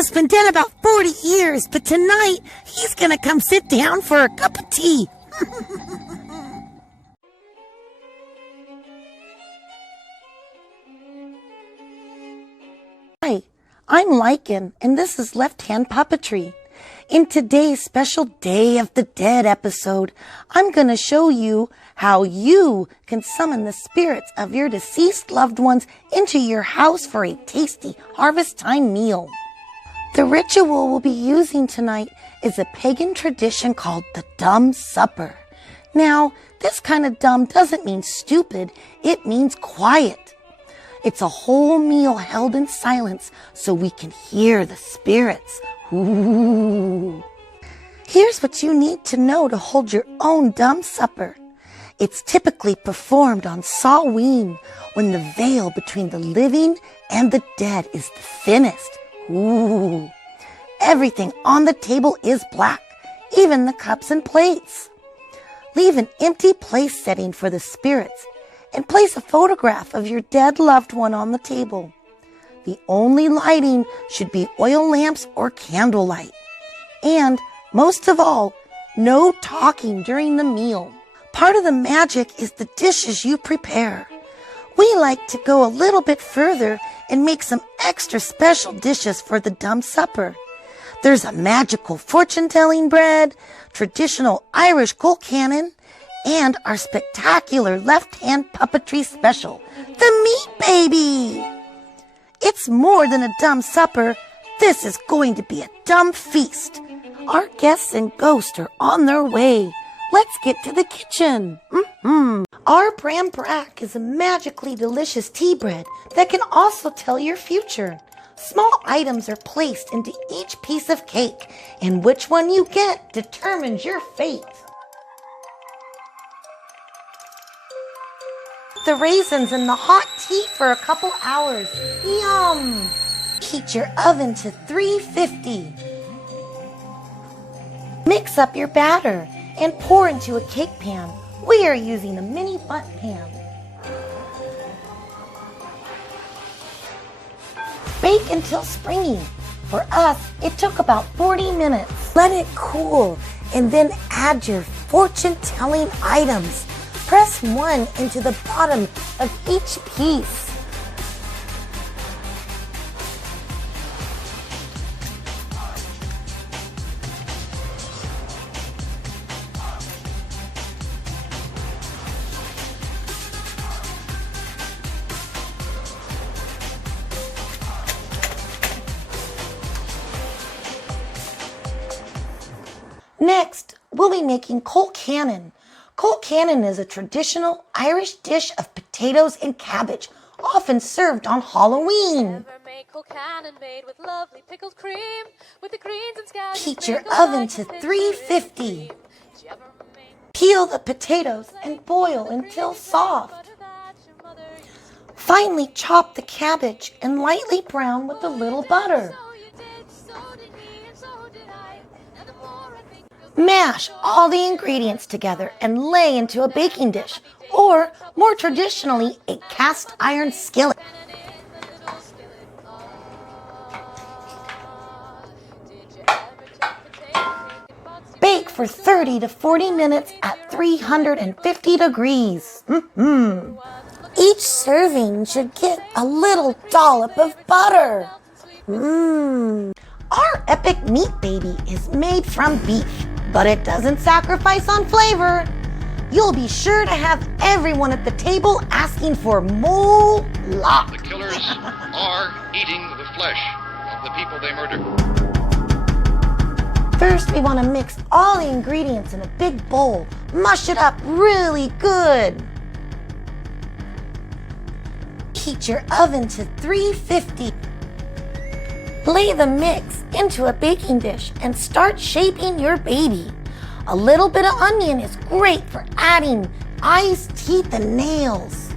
Papa's been dead about 40 years, but tonight he's gonna come sit down for a cup of tea. Hi, I'm Lichen, and this is Left Hand Puppetry. In today's special Day of the Dead episode, I'm going to show you how you can summon the spirits of your deceased loved ones into your house for a tasty harvest time meal. The ritual we'll be using tonight is a pagan tradition called the Dumb Supper. Now, this kind of dumb doesn't mean stupid, it means quiet. It's a whole meal held in silence so we can hear the spirits. Ooh. Here's what you need to know to hold your own dumb supper. It's typically performed on Samhain, when the veil between the living and the dead is the thinnest. Ooh. Everything on the table is black, even the cups and plates. Leave an empty place setting for the spirits and place a photograph of your dead loved one on the table. The only lighting should be oil lamps or candlelight. And, most of all, no talking during the meal. Part of the magic is the dishes you prepare. We like to go a little bit further and make some extra special dishes for the dumb supper. There's a magical fortune-telling bread, traditional Irish colcannon, and our spectacular left-hand puppetry special, the MEATBABY. It's more than a dumb supper. This is going to be a dumb feast. Our guests and ghosts are on their way. Let's get to the kitchen. Our Barmbrack is a magically delicious tea bread that can also tell your future. Small items are placed into each piece of cake, and which one you get determines your fate. The raisins in the hot tea for a couple hours. Yum! Heat your oven to 350. Mix up your batter and pour into a cake pan. We are using a mini butt pan. Bake until springy. For us, it took about 40 minutes. Let it cool and then add your fortune-telling items. Press one into the bottom of each piece. Next, we'll be making colcannon. Colcannon is a traditional Irish dish of potatoes and cabbage, often served on Halloween. Heat your oven to 350. Peel the potatoes and boil until soft. Finally, chop the cabbage and lightly brown with a little butter. Mash all the ingredients together and lay into a baking dish, or more traditionally, a cast iron skillet. Bake for 30 to 40 minutes at 350 degrees. Each serving should get a little dollop of butter. Our epic MEATBABY is made from beef, but it doesn't sacrifice on flavor. You'll be sure to have everyone at the table asking for more lot. The killers are eating the flesh of the people they murdered. First, we want to mix all the ingredients in a big bowl. Mush it up really good. Heat your oven to 350. Lay the mix into a baking dish and start shaping your baby. A little bit of onion is great for adding eyes, teeth, and nails.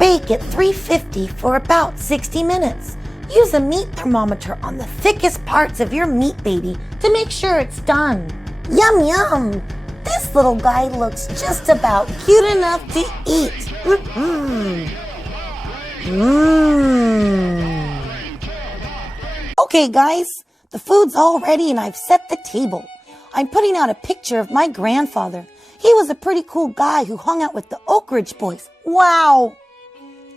Bake at 350 for about 60 minutes. Use a meat thermometer on the thickest parts of your MEATBABY to make sure it's done. Yum yum! This little guy looks just about cute enough to eat. Okay, guys, the food's all ready and I've set the table. I'm putting out a picture of my grandfather. He was a pretty cool guy who hung out with the Oak Ridge boys. Wow!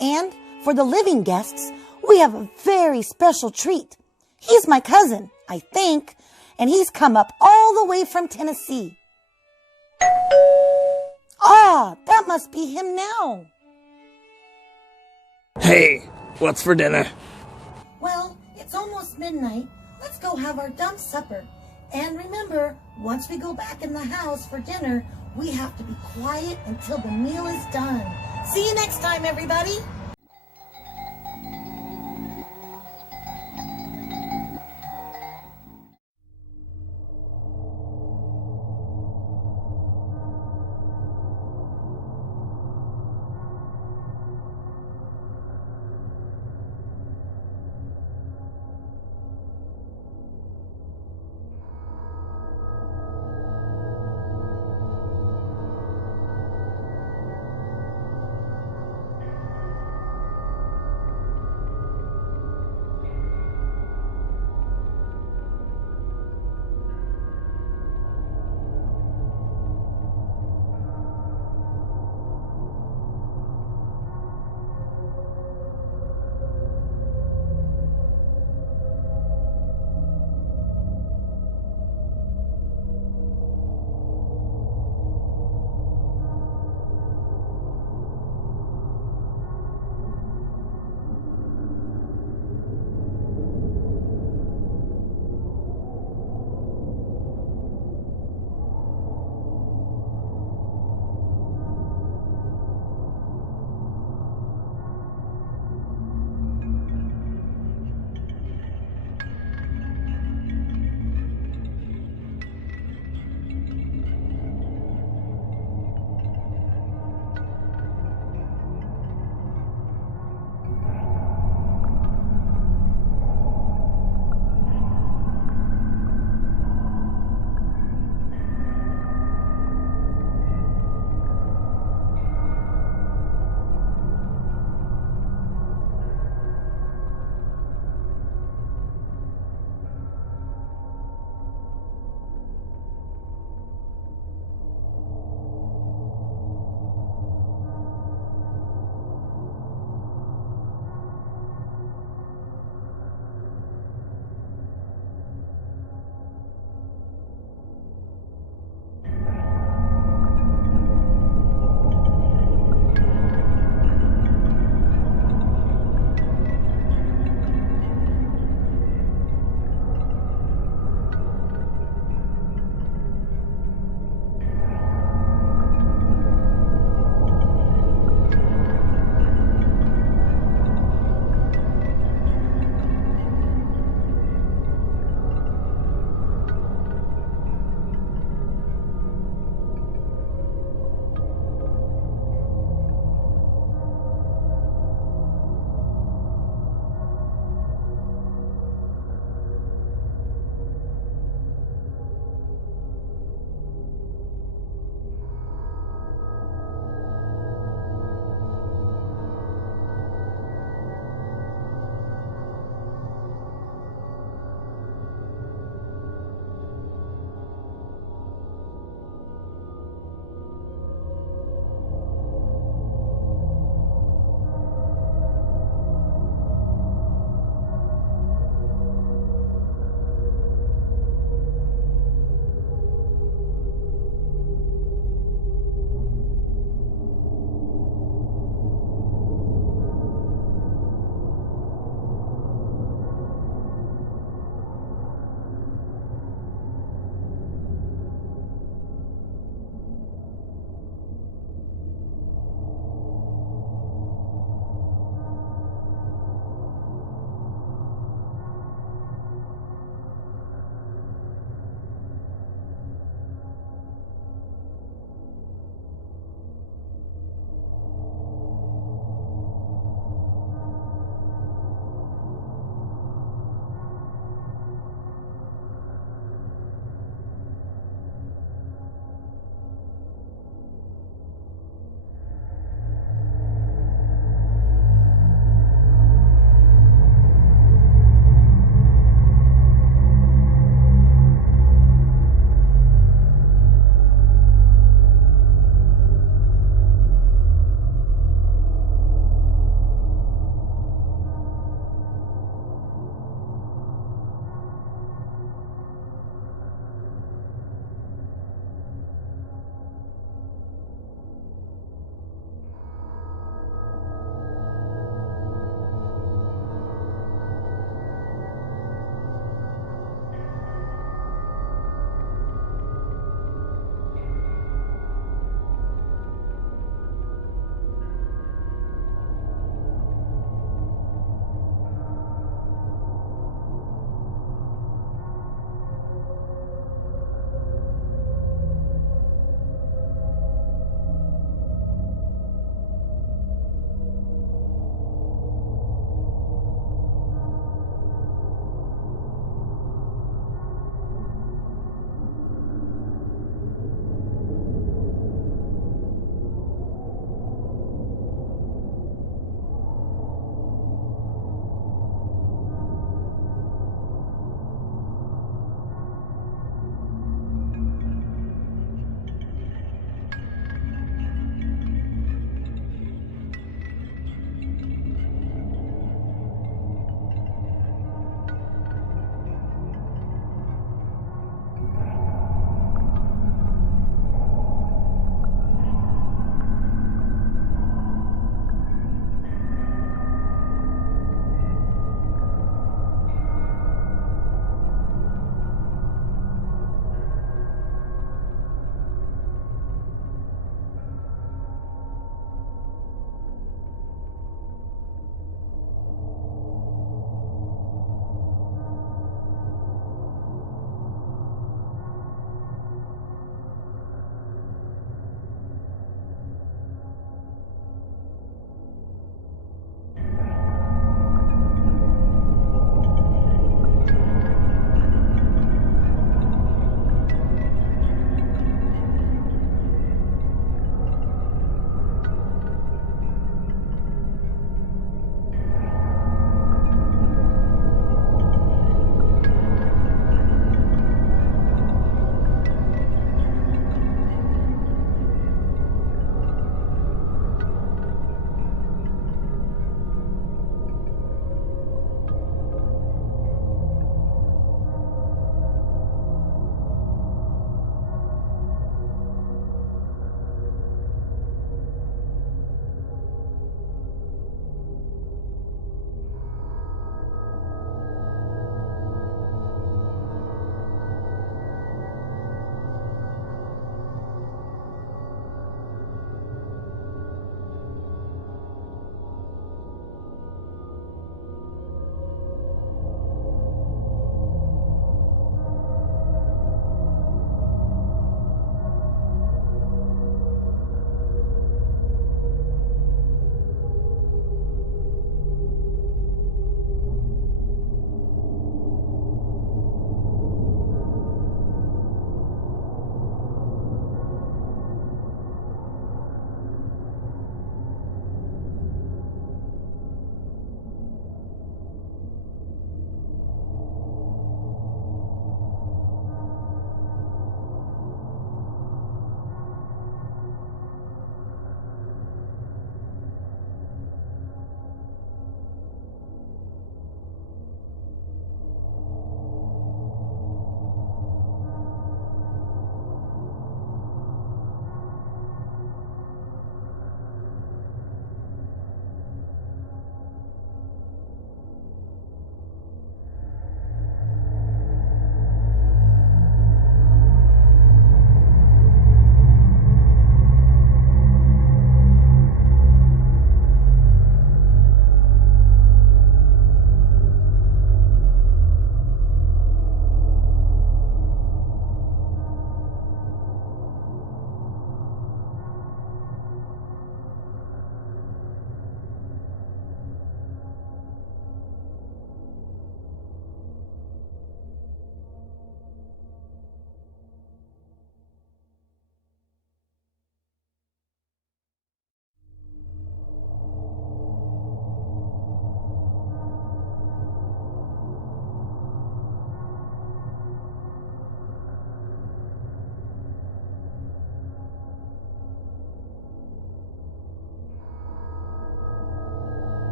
And for the living guests, we have a very special treat. He's my cousin, I think, and he's come up all the way from Tennessee. Ah, that must be him now. Hey, what's for dinner? Well, it's almost midnight. Let's go have our dumb supper. And remember, once we go back in the house for dinner, we have to be quiet until the meal is done. See you next time, everybody.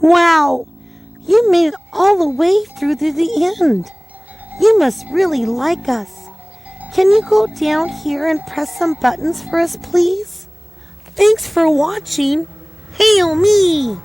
Wow, you made it all the way through to the end. You must really like us. Can you go down here and press some buttons for us, please? Thanks for watching. Hail me!